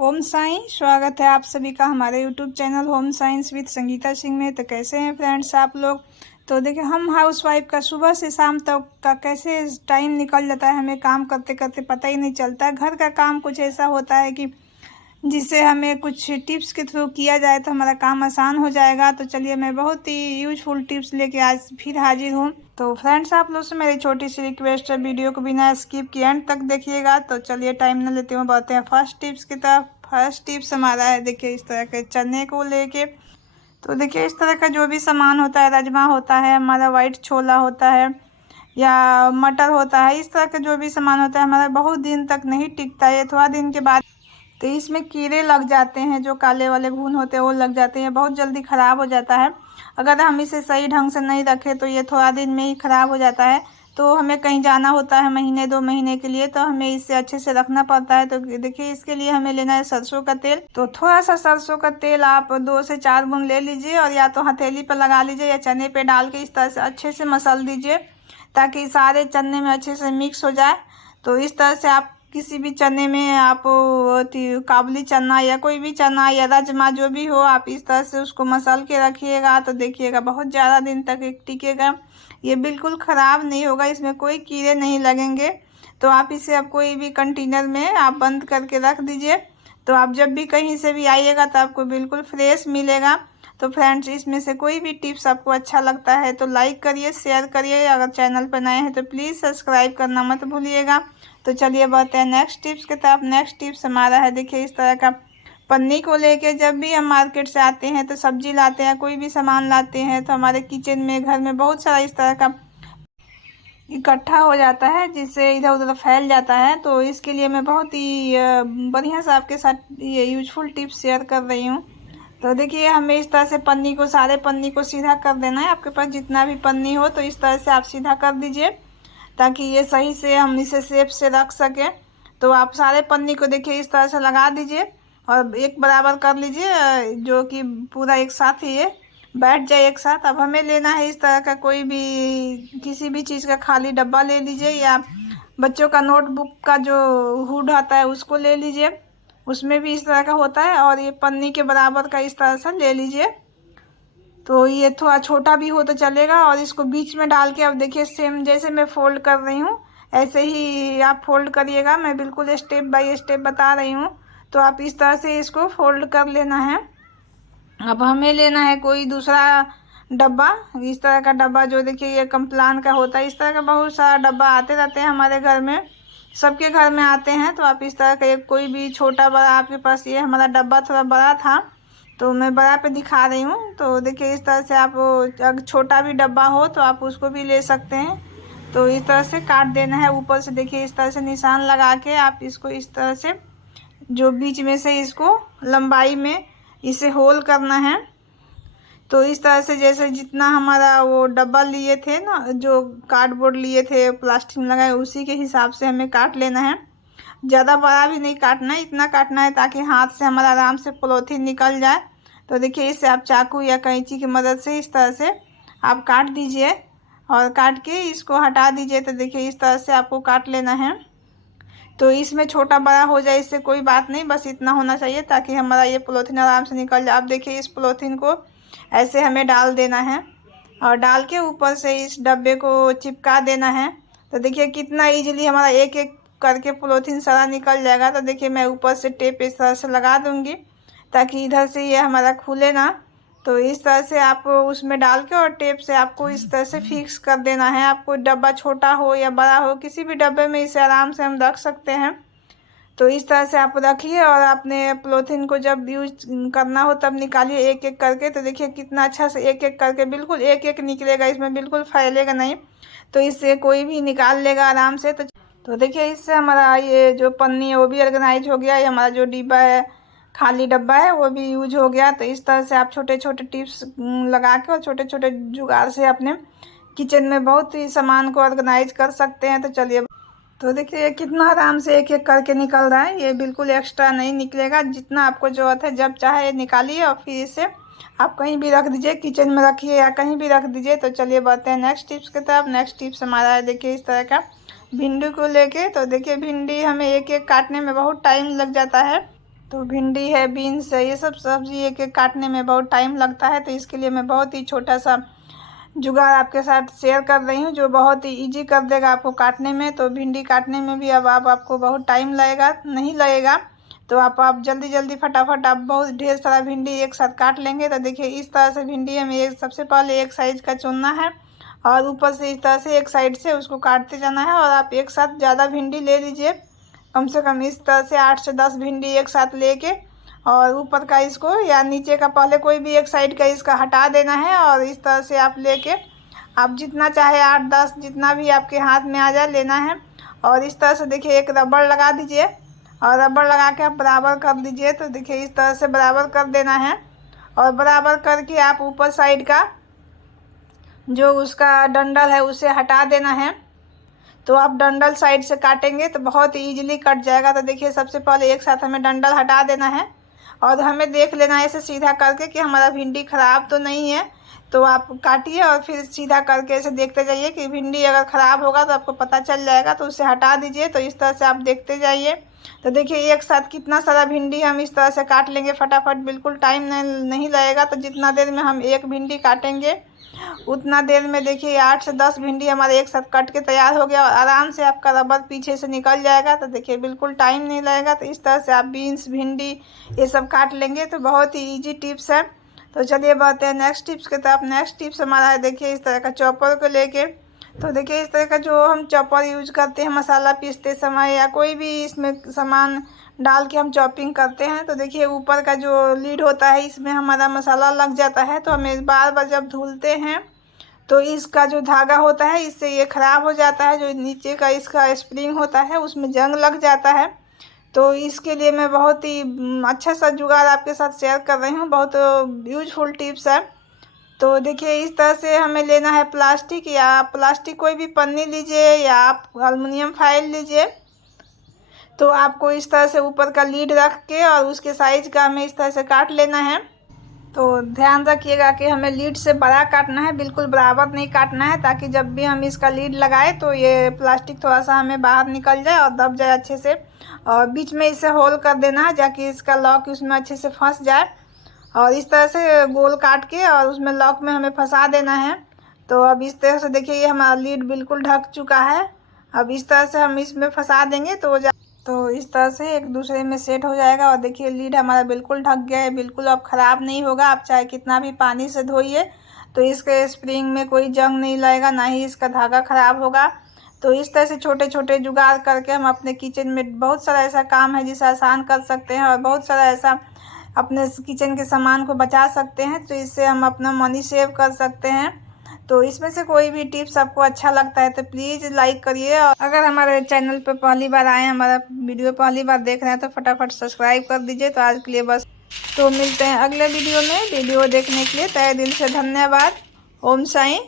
ओम साईं, स्वागत है आप सभी का हमारे YouTube channel home science with Sangeeta Singh में। तो कैसे हैं फ्रेंड्स आप लोग। तो देखिए, हम हाउसवाइफ का सुबह से शाम तक का कैसे टाइम निकल जाता है, हमें काम करते करते पता ही नहीं चलता है। घर का काम कुछ ऐसा होता है कि जिससे हमें कुछ टिप्स के थ्रू किया जाए तो हमारा काम आसान हो जाएगा। तो चलिए, मैं बहुत ही यूजफुल टिप्स लेके आज फिर हाजिर हूँ। तो फ्रेंड्स, आप लोग से मेरी छोटी सी रिक्वेस्ट है, वीडियो को बिना स्किप किए एंड तक देखिएगा। तो चलिए, टाइम न लेते हुए बढ़ते हैं फर्स्ट टिप्स की तरफ। फर्स्ट टिप्स हमारा है, देखिए, इस तरह के चने को लेके। तो देखिए, इस तरह का जो भी सामान होता है, राजमा होता है, हमारा वाइट छोला होता है या मटर होता है, इस तरह का जो भी सामान होता है हमारा बहुत दिन तक नहीं टिकता है। थोड़ा दिन के बाद तो इसमें कीड़े लग जाते हैं, जो काले वाले घुन होते हैं वो लग जाते हैं, बहुत जल्दी ख़राब हो जाता है। अगर हम इसे सही ढंग से नहीं रखें तो ये थोड़ा दिन में ही ख़राब हो जाता है। तो हमें कहीं जाना होता है महीने 2 महीने के लिए, तो हमें इसे अच्छे से रखना पड़ता है। तो देखिए, इसके लिए हमें लेना है सरसों का तेल। तो थोड़ा सा सरसों का तेल आप 2 से 4 बूंद ले लीजिए और या तो हथेली पर लगा लीजिए या चने पे डाल के इस तरह से अच्छे से मसल दीजिए, ताकि सारे चने में अच्छे से मिक्स हो जाए। तो इस तरह से आप किसी भी चने में आप काबुली चना या कोई भी चना या राजमा जो भी हो, आप इस तरह से उसको मसल के रखिएगा। तो देखिएगा, बहुत ज़्यादा दिन तक टिकेगा, ये बिल्कुल ख़राब नहीं होगा, इसमें कोई कीड़े नहीं लगेंगे। तो आप इसे अब कोई भी कंटेनर में आप बंद करके रख दीजिए। तो आप जब भी कहीं से भी आइएगा तो आपको बिल्कुल फ्रेश मिलेगा। तो फ्रेंड्स, इसमें से कोई भी टिप्स आपको अच्छा लगता है तो लाइक करिए, शेयर करिए। अगर चैनल पर नए हैं तो प्लीज़ सब्सक्राइब करना मत भूलिएगा। तो चलिए बढ़ते हैं नेक्स्ट टिप्स की तरफ। नेक्स्ट टिप्स हमारा है, देखिए, इस तरह का पन्नी को लेके जब भी हम मार्केट से आते हैं तो सब्जी लाते हैं, कोई भी सामान लाते हैं, तो हमारे किचन में, घर में बहुत सारा इस तरह का इकट्ठा हो जाता है, जिससे इधर उधर फैल जाता है। तो इसके लिए मैं बहुत ही बढ़िया से आपके साथ ये यूजफुल टिप्स शेयर कर रही हूँ। तो देखिए, हमें इस तरह से पन्नी को, सारे पन्नी को सीधा कर देना है। आपके पास जितना भी पन्नी हो तो इस तरह से आप सीधा कर दीजिए, ताकि ये सही से हम इसे शेप से रख सकें। तो आप सारे पन्नी को देखिए इस तरह से लगा दीजिए और एक बराबर कर लीजिए, जो कि पूरा एक साथ ही ये बैठ जाए एक साथ। अब हमें लेना है इस तरह का कोई भी, किसी भी चीज़ का खाली डब्बा ले लीजिए, या बच्चों का नोटबुक का जो हुड आता है उसको ले लीजिए, उसमें भी इस तरह का होता है, और ये पन्नी के बराबर का इस तरह से ले लीजिए। तो ये थोड़ा छोटा भी हो तो चलेगा, और इसको बीच में डाल के अब देखिए, सेम जैसे मैं फोल्ड कर रही हूँ ऐसे ही आप फोल्ड करिएगा। मैं बिल्कुल स्टेप बाय स्टेप बता रही हूँ। तो आप इस तरह से इसको फोल्ड कर लेना है। अब हमें लेना है कोई दूसरा डब्बा, इस तरह का डब्बा, जो देखिए ये कम्प्लान का होता है। इस तरह का बहुत सारा डब्बा आते रहते हैं हमारे घर में, सबके घर में आते हैं। तो आप इस तरह का एक कोई भी छोटा बड़ा आपके पास, ये हमारा डब्बा थोड़ा बड़ा था तो मैं बड़ा पे दिखा रही हूँ। तो देखिए, इस तरह से आप, अगर छोटा भी डब्बा हो तो आप उसको भी ले सकते हैं। तो इस तरह से काट देना है ऊपर से, देखिए इस तरह से निशान लगा के आप इसको इस तरह से, जो बीच में से इसको लंबाई में इसे होल करना है। तो इस तरह से, जैसे जितना हमारा वो डब्बा लिए थे ना, जो कार्डबोर्ड लिए थे प्लास्टिक में लगाए, उसी के हिसाब से हमें काट लेना है। ज़्यादा बड़ा भी नहीं काटना है, इतना काटना है ताकि हाथ से हमारा आराम से पॉलीथीन निकल जाए। तो देखिए, इससे आप चाकू या कैंची की मदद से इस तरह से आप काट दीजिए और काट के इसको हटा दीजिए। तो देखिए, इस तरह से आपको काट लेना है। तो इसमें छोटा बड़ा हो जाए इससे कोई बात नहीं, बस इतना होना चाहिए ताकि हमारा ये पॉलीथीन आराम से निकल जाए। आप देखिए, इस पॉलीथीन को ऐसे हमें डाल देना है और डाल के ऊपर से इस डब्बे को चिपका देना है। तो देखिए, कितना इजीली हमारा एक एक करके पॉलीथीन सारा निकल जाएगा। तो देखिए, मैं ऊपर से टेप इस तरह से लगा दूंगी ताकि इधर से ये हमारा खुले ना। तो इस तरह से आप उसमें डाल के और टेप से आपको इस तरह से फिक्स कर देना है। आपको डब्बा छोटा हो या बड़ा हो, किसी भी डब्बे में इसे आराम से हम रख सकते हैं। तो इस तरह से आप रखिए और अपने पॉलीथीन को जब यूज करना हो तब निकालिए एक एक करके। तो देखिए, कितना अच्छा से एक एक करके, बिल्कुल एक एक निकलेगा, इसमें बिल्कुल फैलेगा नहीं। तो इससे कोई भी निकाल लेगा आराम से। तो देखिए, इससे हमारा ये जो पन्नी है वो भी ऑर्गेनाइज हो गया, ये हमारा जो डिब्बा है, खाली डब्बा है, वो भी यूज हो गया। तो इस तरह से आप छोटे छोटे टिप्स लगा के और छोटे छोटे जुगाड़ से अपने किचन में बहुत ही सामान को ऑर्गेनाइज कर सकते हैं। तो चलिए, तो देखिए ये कितना आराम से एक एक करके निकल रहा है, ये बिल्कुल एक्स्ट्रा नहीं निकलेगा, जितना आपको ज़रूरत है जब चाहे निकालिए और फिर इसे आप कहीं भी रख दीजिए, किचन में रखिए या कहीं भी रख दीजिए। तो चलिए बढ़ते हैं नेक्स्ट टिप्स की तरफ। नेक्स्ट टिप्स हमारा है, देखिए, इस तरह का भिंडी को लेके। तो देखिए, भिंडी हमें एक एक काटने में बहुत टाइम लग जाता है। तो भिंडी है, बीन्स है, ये सब सब्जी एक एक काटने में बहुत टाइम लगता है। तो इसके लिए मैं बहुत ही छोटा सा जुगाड़ आपके साथ शेयर कर रही हूँ, जो बहुत ही इजी कर देगा आपको काटने में। तो भिंडी काटने में भी अब आपको बहुत टाइम लगेगा, नहीं लगेगा। तो आप जल्दी जल्दी फटाफट आप बहुत ढेर सारा भिंडी एक साथ काट लेंगे। तो देखिए इस तरह से भिंडी हमें एक सबसे पहले एक साइज का चुनना है और ऊपर से इस तरह से एक साइड से उसको काटते जाना है। और आप एक साथ ज़्यादा भिंडी ले लीजिए, कम से कम इस तरह से 8 से 10 भिंडी एक साथ लेके, और ऊपर का इसको या नीचे का पहले कोई भी एक साइड का इसका हटा देना है। और इस तरह से आप लेके आप जितना चाहे 8-10 जितना भी आपके हाथ में आ जाए लेना है। और इस तरह से देखिए एक रबड़ लगा दीजिए और रबड़ लगा के आप बराबर कर दीजिए। तो देखिए इस तरह से बराबर कर देना है और बराबर करके आप ऊपर साइड का जो उसका डंडल है उसे हटा देना है। तो आप डंडल साइड से काटेंगे तो बहुत ही ईजिली कट जाएगा। तो देखिए सबसे पहले एक साथ हमें डंडल हटा देना है और हमें देख लेना है ऐसे सीधा करके कि हमारा भिंडी ख़राब तो नहीं है। तो आप काटिए और फिर सीधा करके ऐसे देखते जाइए कि भिंडी अगर ख़राब होगा तो आपको पता चल जाएगा, तो उसे हटा दीजिए। तो इस तरह से आप देखते जाइए। तो देखिए एक साथ कितना सारा भिंडी हम इस तरह से काट लेंगे फटाफट, बिल्कुल टाइम नहीं लगेगा। तो जितना देर में हम एक भिंडी काटेंगे उतना देर में देखिए 8 से 10 भिंडी हमारे एक साथ कट के तैयार हो गया और आराम से आपका रबर पीछे से निकल जाएगा। तो देखिए बिल्कुल टाइम नहीं लगेगा। तो इस तरह से आप बीन्स, भिंडी ये सब काट लेंगे। तो बहुत ही इजी टिप्स है। तो चलिए बढ़ते हैं नेक्स्ट टिप्स के तरफ। नेक्स्ट टिप्स हमारा है देखिए इस तरह का चॉपर को लेके। तो देखिए इस तरह का जो हम चॉपर यूज करते हैं मसाला पीसते समय या कोई भी इसमें सामान डाल के हम चॉपिंग करते हैं, तो देखिए ऊपर का जो लीड होता है इसमें हमारा मसाला लग जाता है। तो हमें बार बार जब धुलते हैं तो इसका जो धागा होता है इससे ये ख़राब हो जाता है। जो नीचे का इसका स्प्रिंग होता है उसमें जंग लग जाता है। तो इसके लिए मैं बहुत ही अच्छा सा जुगाड़ आपके साथ शेयर कर रही हूँ, बहुत यूजफुल टिप्स है। तो देखिए इस तरह से हमें लेना है प्लास्टिक, या प्लास्टिक कोई भी पन्नी लीजिए या आप एल्युमिनियम फाइल लीजिए। तो आपको इस तरह से ऊपर का लीड रख के और उसके साइज का हमें इस तरह से काट लेना है। तो ध्यान रखिएगा कि हमें लीड से बड़ा काटना है, बिल्कुल बराबर नहीं काटना है, ताकि जब भी हम इसका लीड लगाए तो ये प्लास्टिक थोड़ा सा हमें बाहर निकल जाए और दब जाए अच्छे से। और बीच में इसे होल कर देना है ताकि इसका लॉक उसमें अच्छे से फंस जाए। और इस तरह से गोल काट के और उसमें लॉक में हमें फंसा देना है। तो अब इस तरह से देखिए ये हमारा लीड बिल्कुल ढक चुका है। अब इस तरह से हम इसमें फंसा देंगे तो इस तरह से एक दूसरे में सेट हो जाएगा। और देखिए लीड हमारा बिल्कुल ढक गया है, बिल्कुल अब ख़राब नहीं होगा। आप चाहे कितना भी पानी से धोइए तो इसके स्प्रिंग में कोई जंग नहीं लगेगा, ना ही इसका धागा ख़राब होगा। तो इस तरह से छोटे छोटे जुगाड़ करके हम अपने किचन में बहुत सारा ऐसा काम है जिसे आसान कर सकते हैं और बहुत सारा ऐसा अपने किचन के सामान को बचा सकते हैं। तो इससे हम अपना मनी सेव कर सकते हैं। तो इसमें से कोई भी टिप्स आपको अच्छा लगता है तो प्लीज़ लाइक करिए। और अगर हमारे चैनल पर पहली बार आए, हमारा वीडियो पहली बार देख रहे हैं तो फटाफट सब्सक्राइब कर दीजिए। तो आज के लिए बस। तो मिलते हैं अगले वीडियो में। वीडियो देखने के लिए तहे दिल से धन्यवाद। ओम साईं।